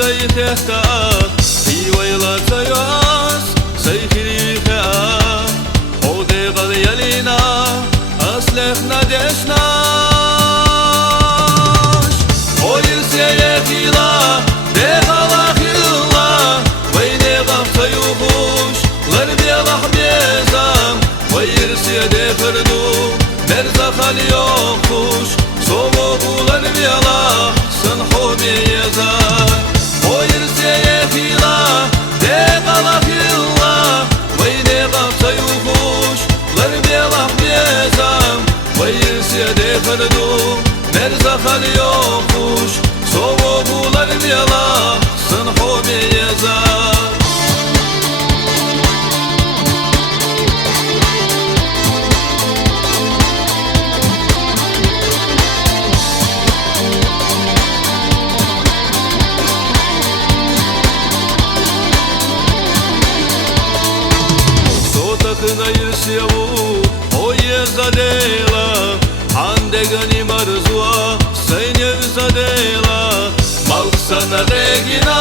سيختا في ويلا تياس سيخريخا عودي قد يلينا أسلخنا دشناش ويل سيخيلا ديغالا خيلا ويني غفتا يوخوش غربي لحبيزام ويل سيدي فردو مرزا خالي يوخوش صوبو غربي لحسن حومي يزار ويل سيخيلا ديغالا خيلا ويني غفتا يوخوش غربي لحبيزام ويل سيدي فردو مرزا خالي يوخوش صوبو غربي لحسن حومي يزار Kınayır siyavu o yezadela Hande gani marzua sen yezadela Malksana regina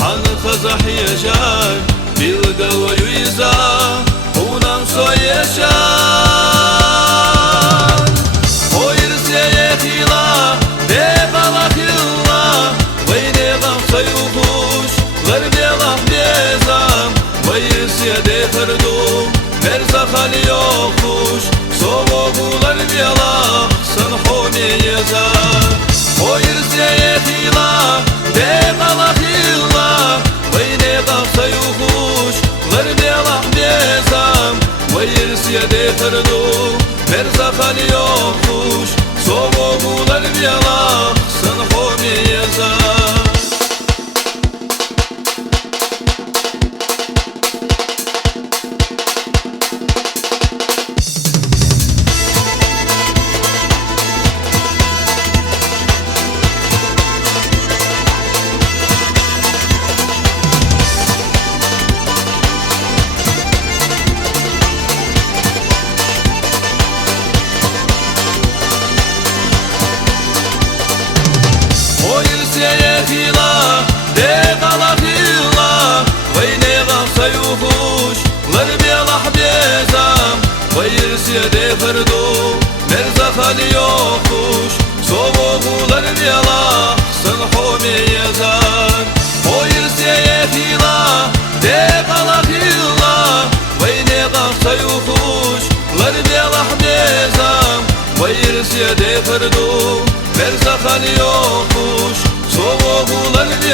han khazah yaşar Bilga ve yuiza unam soy yaşar Oyr seyekila debala khilla Veyne gafsa yuhuş Garbela bezam Veyr seyede ferdu مرزا خالي يوخوش صوبو قلبي لحسن حومي يزار وير سيخيلا ديغالا خيلا ويني غفتا يوخوش قلبي لحبيزام وير سيدي فردو مرزا خالي يوخوش صوبو قلبي لحسن حومي يزار سيخيلا ديغالا خيلا ويني غفتا يوخوش غربي لحبيزام وير سيدي فردو مرزا خالي يوخوش صوبو غربي لحسن حومي يزار وير سيخيلا ديغالا خيلا ويني غفتا يوخوش غربي لحبيزام وير سيدي فردو مرزا خالي يوخوش صوبو قلبي